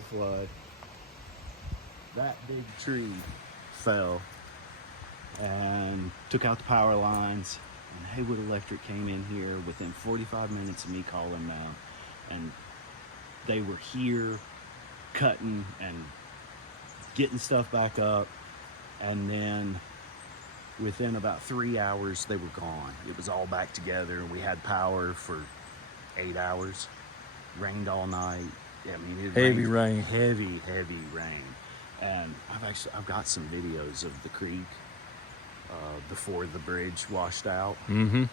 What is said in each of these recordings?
flood, that big tree fell and took out the power lines, and Haywood Electric came in here within 45 minutes of me calling them, and they were here cutting and getting stuff back up, and then within about 3 hours they were gone. It was all back together, and we had power for 8 hours. Rained all night. I mean, heavy rain. Heavy rain. And I've got some videos of the creek before the bridge washed out. Mm-hmm.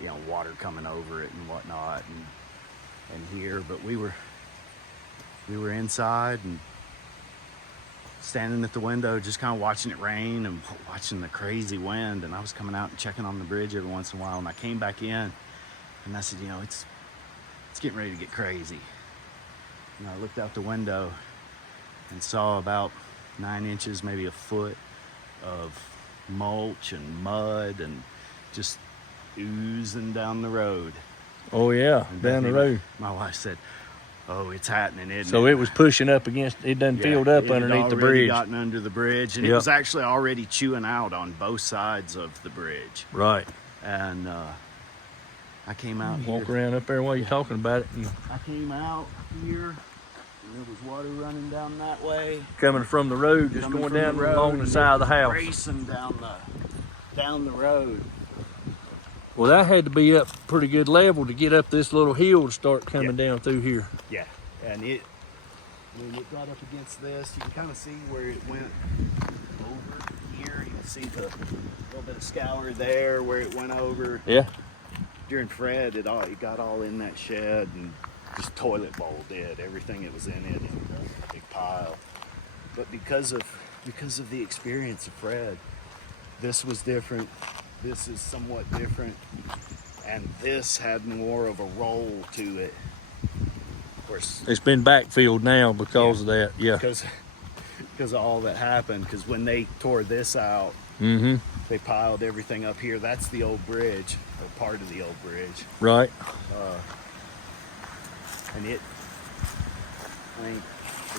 You know, water coming over it and whatnot, and here. But we were inside and standing at the window, just kind of watching it rain and watching the crazy wind. And I was coming out and checking on the bridge every once in a while. And I came back in, and I said, you know, it's getting ready to get crazy. And I looked out the window and saw about 9 inches, maybe a foot of mulch and mud and just oozing down the road. Oh yeah, down the road. My wife said, "Oh, it's happening, isn't it?" So it was pushing up against, it done filled up underneath the bridge. Gotten under the bridge, and it was actually already chewing out on both sides of the bridge. Right. And I came out Walk around up there while you're talking about it. And I came out here, and there was water running down that way. Coming from the road, just going down along the side of the house. Racing down the road. Well, that had to be up pretty good level to get up this little hill to start coming down through here. Yeah, and when it got up against this, you can kind of see where it went over here. You can see the little bit of scour there where it went over. Yeah. During Fred, it got all in that shed, and just toilet bowl did everything that was in it in a big pile. But because of the experience of Fred, this was different. This is somewhat different, and this had more of a roll to it. Of course, it's been backfilled now because of that. Yeah, because of all that happened. Because when they tore this out, mm-hmm. they piled everything up here. That's the old bridge, or part of the old bridge. Right. And the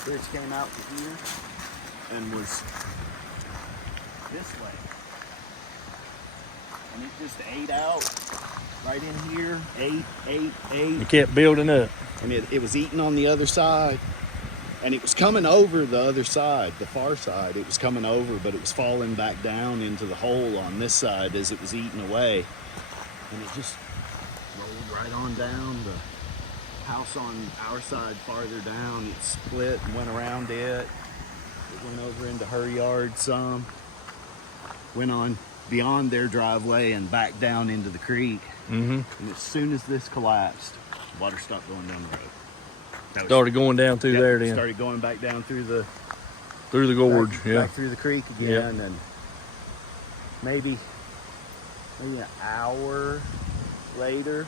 bridge came out to here and was this way. And it just ate out right in here, ate. It kept building up. And it was eating on the other side. And it was coming over the other side, the far side. It was coming over, but it was falling back down into the hole on this side as it was eating away. And it just rolled right on down. The house on our side farther down, it split and went around it. It went over into her yard some. Went on beyond their driveway and back down into the creek. Mm-hmm. And as soon as this collapsed, water stopped going down the road. Started going down through there then. Started going back down through the gorge, back through the creek again. And maybe an hour later,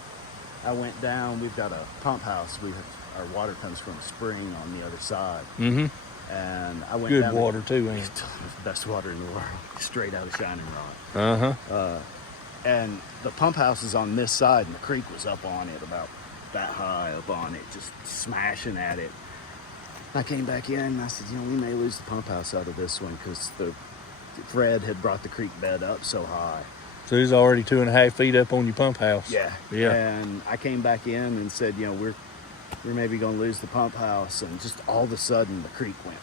I went down. We've got a pump house. Our water comes from a spring on the other side. Mm-hmm. And I went good down water too, ain't it? It's the best water in the world, straight out of Shining Rock. Uh-huh. And the pump house is on this side, and the creek was up on it, about that high up on it, just smashing at it. I came back in, and I said, you know, we may lose the pump house out of this one, because Fred had brought the creek bed up so high. So it's already 2.5 feet up on your pump house. Yeah. And I came back in and said, you know, we're maybe going to lose the pump house. And just all of a sudden, the creek went.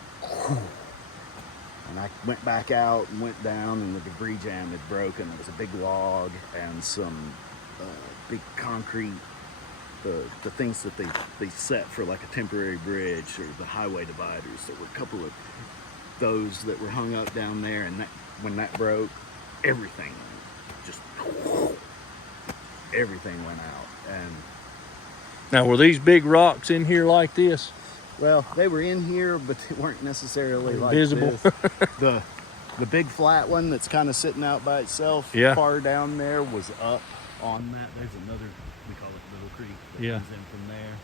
And I went back out and went down, and the debris jam had broken. There was a big log and some big concrete, the things that they set for like a temporary bridge, or the highway dividers. There were a couple of those that were hung up down there, and when that broke, everything went out. And now, were these big rocks in here like this? Well, they were in here, but they weren't necessarily like visible. This. The big flat one that's kind of sitting out by itself, far down there, was up on that. There's another, we call it Little Creek, that comes in from there.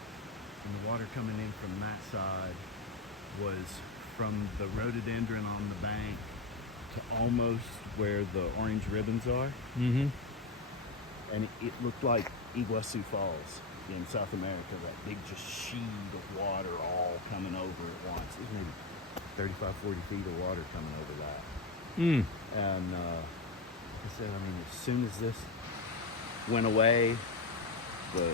And the water coming in from that side was from the rhododendron on the bank to almost where the orange ribbons are. Mm-hmm. And it looked like Iguazu Falls. in South America, that big just sheet of water all coming over at once. It was maybe 35, 40 feet of water coming over that. Mm. And like I said, I mean, as soon as this went away, the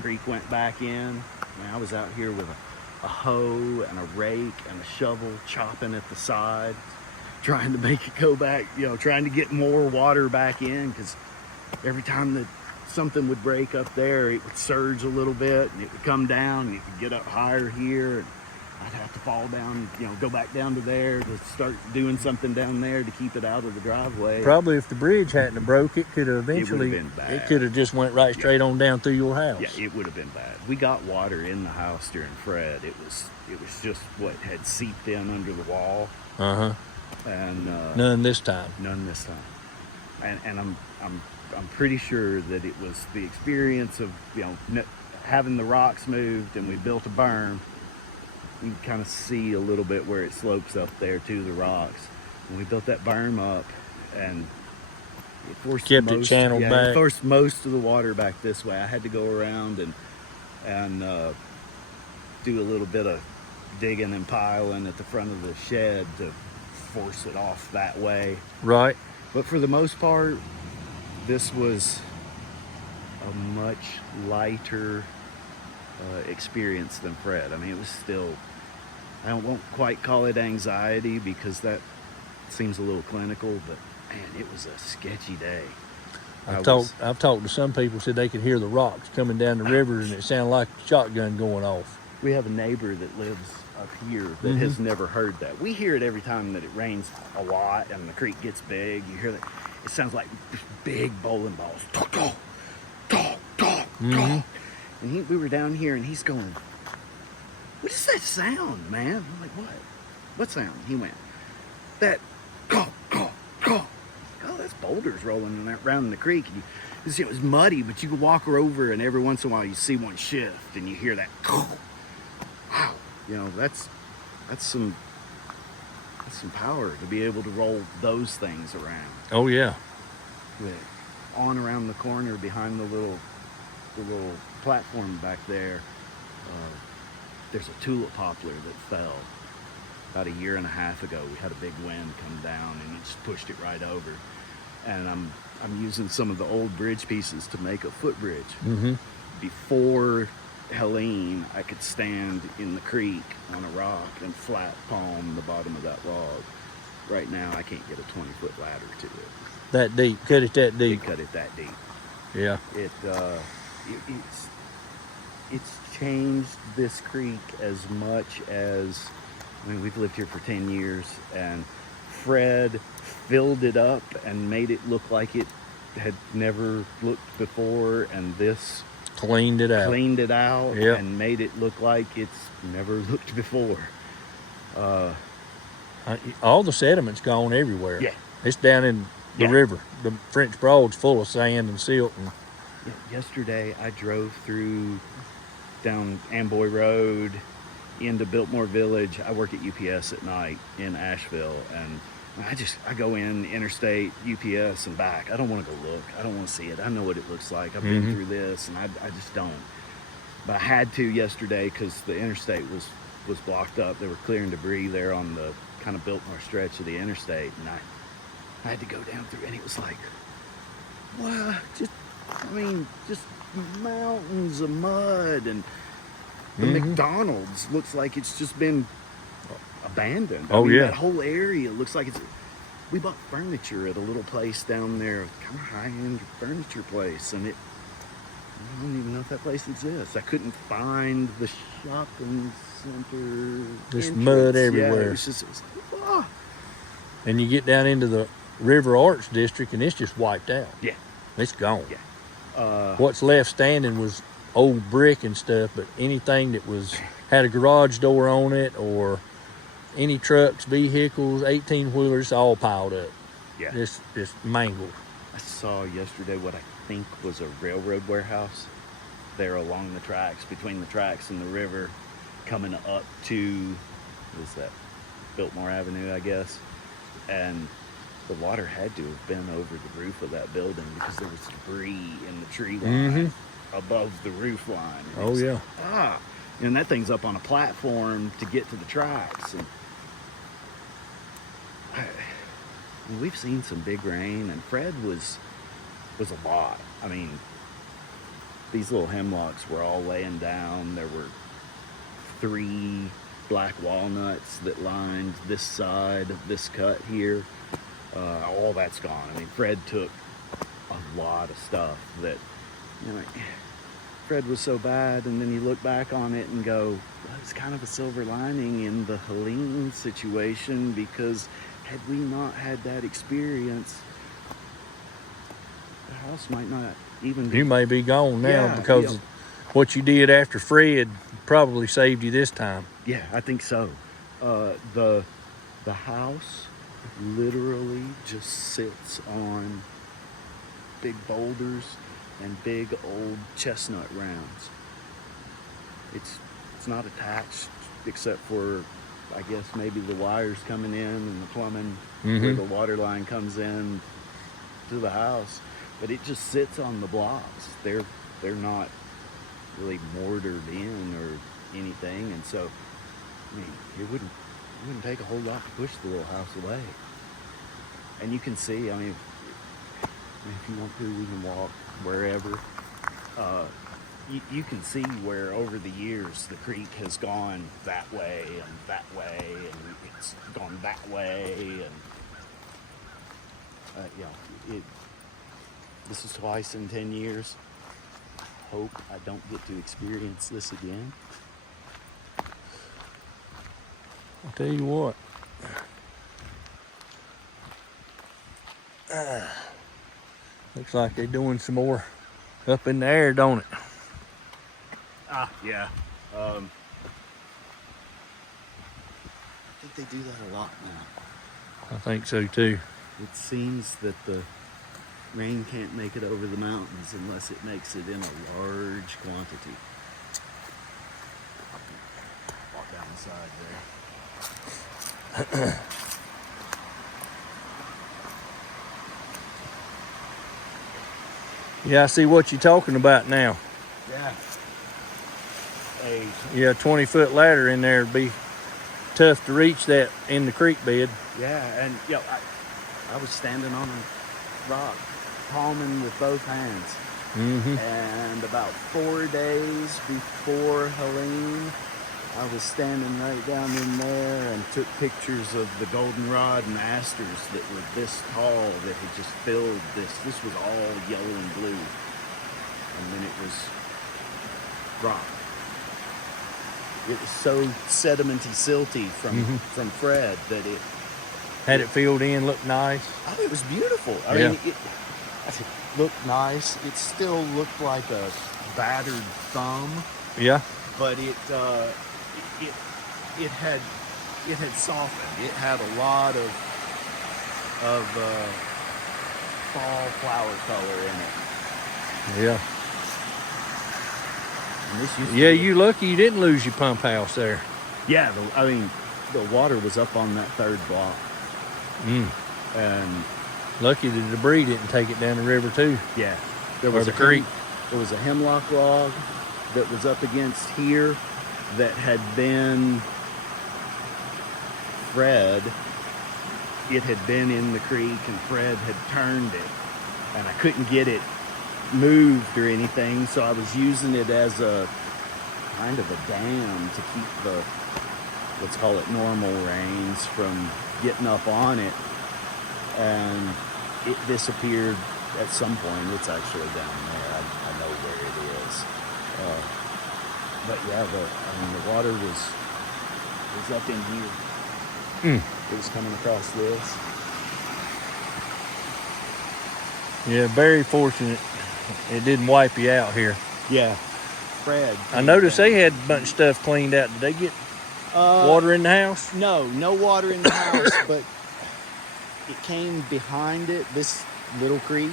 creek went back in. Man, I was out here with a hoe and a rake and a shovel, chopping at the side, trying to make it go back, you know, trying to get more water back in, because every time that something would break up there, it would surge a little bit and it would come down and it would get up higher here, and I'd have to fall down, you know, go back down to there to start doing something down there to keep it out of the driveway. Probably if the bridge hadn't have broke, it could have eventually, been bad. it could have just went right straight on down through your house. Yeah, it would have been bad. We got water in the house during Fred. It was just what had seeped in under the wall. Uh-huh. And none this time. None this time. And I'm pretty sure that it was the experience of, you know, having the rocks moved, and we built a berm. You can kind of see a little bit where it slopes up there to the rocks. And we built that berm up, and it forced kept it channeled back. It forced most of the water back this way. I had to go around and do a little bit of digging and piling at the front of the shed to force it off that way. Right. But for the most part, this was a much lighter experience than Fred. I mean, it was still, I won't quite call it anxiety, because that seems a little clinical, but man, it was a sketchy day. I've talked to some people, said they could hear the rocks coming down the river, and it sounded like a shotgun going off. We have a neighbor that lives up here that has never heard that. We hear it every time that it rains a lot and the creek gets big. You hear that. It sounds like big bowling balls. Talk, talk, talk, talk, talk. And we were down here, and he's going, "What is that sound, man?" I'm like, "What? What sound?" He went, "That caw, caw, caw." Oh, that's boulders rolling around in the creek. And it was muddy, but you could walk over, and every once in a while you see one shift, and you hear that caw. Wow, you know, that's some power to be able to roll those things around. Oh yeah. On around the corner behind the little platform back there, there's a tulip poplar that fell about a year and a half ago. We had a big wind come down, and it just pushed it right over. And I'm using some of the old bridge pieces to make a footbridge. Before Helene, I could stand in the creek on a rock and flat palm the bottom of that log. Right now, I can't get a 20-foot ladder to it. That deep, cut it that deep. Cut it that deep. Yeah. It's changed this creek as much as, I mean, we've lived here for 10 years, and Fred filled it up and made it look like it had never looked before, and this cleaned it out, yep, and made it look like it's never looked before. All the sediment's gone everywhere. Yeah. It's down in the river. The French Broad's full of sand and silt. And yesterday I drove through down Amboy Road into Biltmore Village. I work at UPS at night in Asheville, and I go in interstate, UPS, and back. I don't want to go look. I don't want to see it. I know what it looks like. I've been through this, and I just don't. But I had to yesterday because the interstate was blocked up. They were clearing debris there on the kind of Biltmore stretch of the interstate, and I had to go down through, and it was like, wow, just mountains of mud, and the McDonald's looks like it's just been abandoned. I mean, that whole area looks like we bought furniture at a little place down there, kind of high-end furniture place, and I don't even know if that place exists. I couldn't find the shopping center. Just mud everywhere. Yeah, it was like, oh. And you get down into the River Arts district, and it's just wiped out. Yeah. It's gone. Yeah. What's left standing was old brick and stuff, but anything that had a garage door on it, or any trucks, vehicles, 18-wheelers, all piled up. Yeah. Just mangled. I saw yesterday what I think was a railroad warehouse there along the tracks, between the tracks and the river, coming up to, what is that, Biltmore Avenue, I guess. And the water had to have been over the roof of that building because there was debris in the tree line above the roof line. And Oh, yeah. And that thing's up on a platform to get to the tracks. And we've seen some big rain, and Fred was a lot. I mean, these little hemlocks were all laying down. There were 3 black walnuts that lined this side of this cut here. All that's gone. I mean, Fred took a lot of stuff that, you know, Fred was so bad, and then you look back on it and go, well, it's kind of a silver lining in the Helene situation, because had we not had that experience, the house might not even be... You may be gone now because what you did after Fred probably saved you this time. Yeah, I think so. The house literally just sits on big boulders and big old chestnut rounds. It's not attached except for, I guess, maybe the wires coming in and the plumbing where the water line comes in to the house. But it just sits on the blocks. They're not really mortared in or anything, and so I mean, it wouldn't take a whole lot to push the little house away. And you can see, I mean, if you want to, we can walk wherever. You can see where over the years the creek has gone that way and that way, and it's gone that way, and you know, this is twice in 10 years. Hope I don't get to experience this again. I'll tell you what. Looks like they're doing some more up in the air, don't it? Yeah. I think they do that a lot now. I think so too. It seems that the rain can't make it over the mountains unless it makes it in a large quantity. Walk down the side there. Yeah, I see what you're talking about now. Yeah. Yeah, 20-foot ladder in there would be tough to reach that in the creek bed. Yeah, and I was standing on a rock, palming with both hands. And about 4 days before Helene, I was standing right down in there and took pictures of the goldenrod and asters that were this tall that had just filled this. This was all yellow and blue. And then it was rock. It was so sedimenty, silty from Fred that it... Had it filled in, looked nice. I think it was beautiful. I mean, it looked nice. It still looked like a battered thumb. Yeah. But it had softened. It had a lot of fall flower color in it. Yeah. And this used Yeah, to be, you lucky you didn't lose your pump house there. Yeah, I mean, the water was up on that 3rd block. And lucky the debris didn't take it down the river too. yeah, there was the creek. There was a hemlock log that was up against here that had been Fred. It had been in the creek and Fred had turned it, and I couldn't get it moved or anything, so I was using it as a kind of a dam to keep the, let's call it, normal rains from getting up on it. And it disappeared at some point. It's actually down there. I know where it is. But yeah, the water was up in here. It was coming across this. Yeah, very fortunate it didn't wipe you out here. Yeah, Fred. I noticed they had a bunch of stuff cleaned out. Did they get water in the house? No water in the house, but it came behind it. This little creek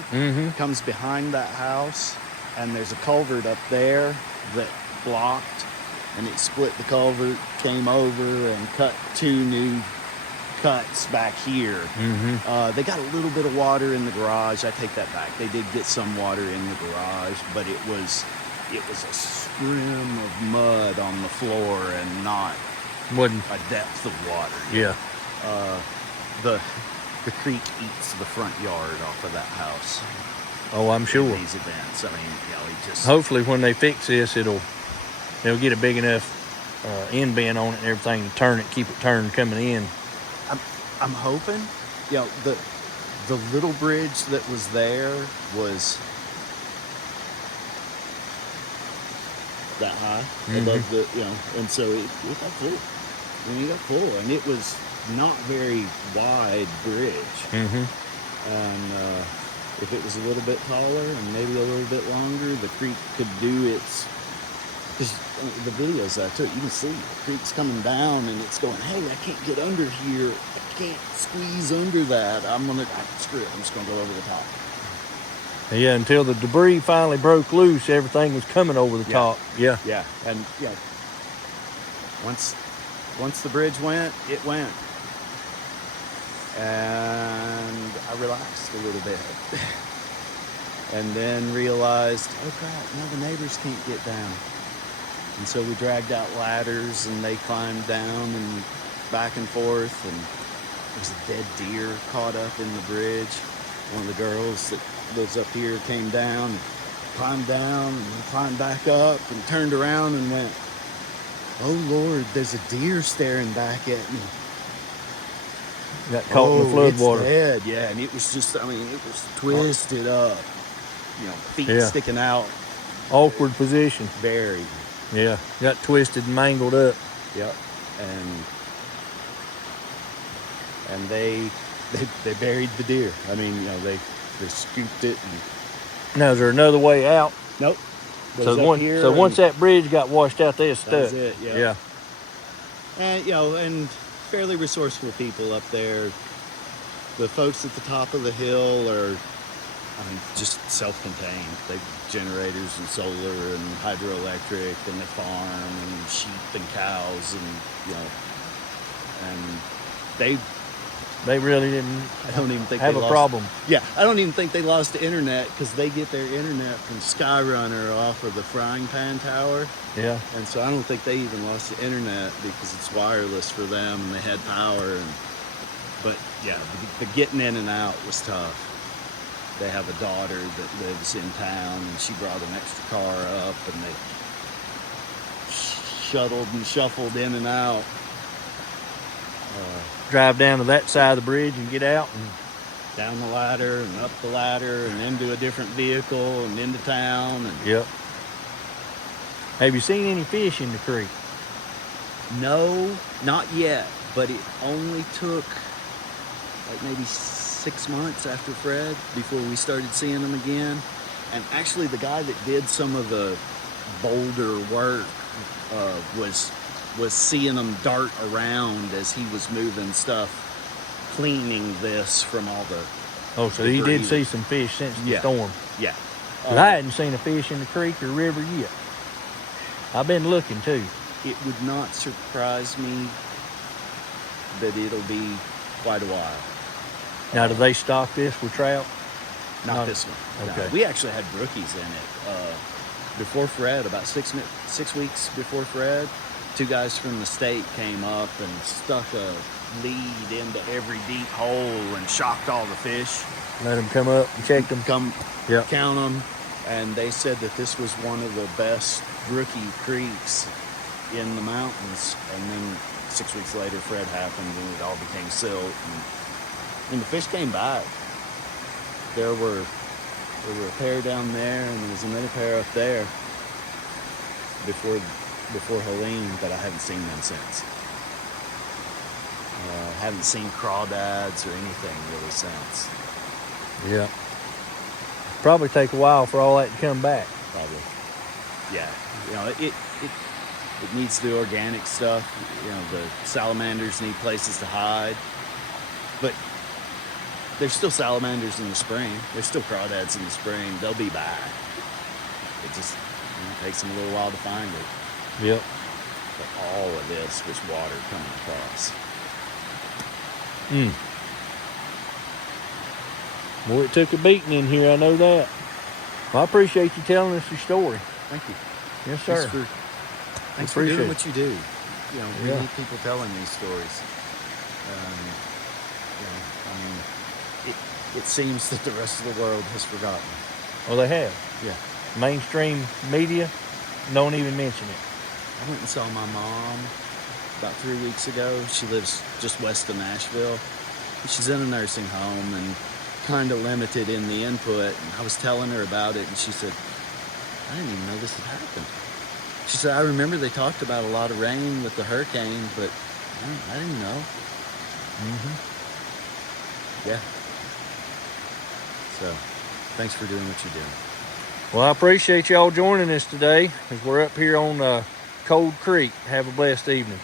comes behind that house, and there's a culvert up there that blocked, and it split the culvert, came over and cut 2 new cuts back here. They got a little bit of water in the garage. I take that back. They did get some water in the garage, but it was a scrim of mud on the floor and not Wasn't. a depth of water. Yeah. The creek eats the front yard off of that house. Oh, I'm sure. In these events. I mean, it just. Hopefully, when they fix this, they'll get a big enough end bend on it and everything to turn it, keep it turned coming in. I'm hoping. The little bridge that was there was that high above the, and so it got full. I mean, it got full, and it was not very wide bridge. And if it was a little bit taller and maybe a little bit longer, the creek could do its. Because the videos I took, you can see the creek's coming down and it's going, hey, I can't get under here. I can't squeeze under that. Screw it. I'm just going to go over the top. Yeah, until the debris finally broke loose, everything was coming over the top. Yeah. Yeah. And once the bridge went, it went. And I relaxed a little bit. And then realized, oh crap, now the neighbors can't get down. And so we dragged out ladders and they climbed down and back and forth, and there was a dead deer caught up in the bridge. One of the girls that lives up here came down, and climbed down and climbed back up and turned around and went, oh Lord, there's a deer staring back at me. Got caught in the flood water. Dead. Yeah, and it was just, it was twisted up, feet sticking out. Awkward position. Very. Yeah, got twisted and mangled up. Yep. And they buried the deer. I mean, they scooped it. Now, is there another way out? Nope. So once that bridge got washed out, they stuck. That's it. Yeah. And and fairly resourceful people up there. The folks at the top of the hill are just self-contained. They have generators and solar and hydroelectric, and they farm and sheep and cows, and they really didn't. I don't even think have they a lost, problem. Yeah, I don't even think they lost the internet, because they get their internet from Skyrunner off of the Frying Pan Tower. Yeah. And so I don't think they even lost the internet, because it's wireless for them and they had power. But yeah, the getting in and out was tough. They have a daughter that lives in town, and she brought an extra car up, and they shuttled and shuffled in and out. Drive down to that side of the bridge and get out, and down the ladder and up the ladder and into a different vehicle and into town. And yep. Have you seen any fish in the creek? No, not yet. But it only took maybe 6 months after Fred before we started seeing them again. And actually, the guy that did some of the boulder work was seeing them dart around as he was moving stuff, cleaning this from all the. Oh, so he did see some fish since the storm. Yeah. I hadn't seen a fish in the creek or river yet. I've been looking too. It would not surprise me that it'll be quite a while. Now, do they stock this with trout? Not this one. Okay. No. We actually had brookies in it before Fred. About 6 weeks before Fred, 2 guys from the state came up and stuck a lead into every deep hole and shocked all the fish. Let them come up and check them. Count them, and they said that this was one of the best brookie creeks in the mountains. And then 6 weeks later, Fred happened, and it all became silt. And the fish came back. There were a pair down there, and there was another pair up there before Helene, but I haven't seen them since. Haven't seen crawdads or anything really since. Yeah. Probably take a while for all that to come back. Probably. Yeah. It needs the organic stuff. The salamanders need places to hide. But there's still salamanders in the spring. There's still crawdads in the spring. They'll be back. It just takes them a little while to find it. Yep. But all of this was water coming across. Boy, it took a beating in here, I know that. Well, I appreciate you telling us your story. Thank you. Yes, sir. Thanks for doing what you do. You know, we Yeah. need people telling these stories. You know, I mean, it seems that the rest of the world has forgotten. Well, they have. Yeah. Mainstream media don't even mention it. I went and saw my mom about 3 weeks ago. She lives just west of Nashville. She's in a nursing home and kind of limited in the input. And I was telling her about it, and she said, I didn't even know this had happened. She said, I remember they talked about a lot of rain with the hurricane, but I didn't know. Yeah. So, thanks for doing what you do. Well, I appreciate y'all joining us today as we're up here on Cold Creek. Have a blessed evening.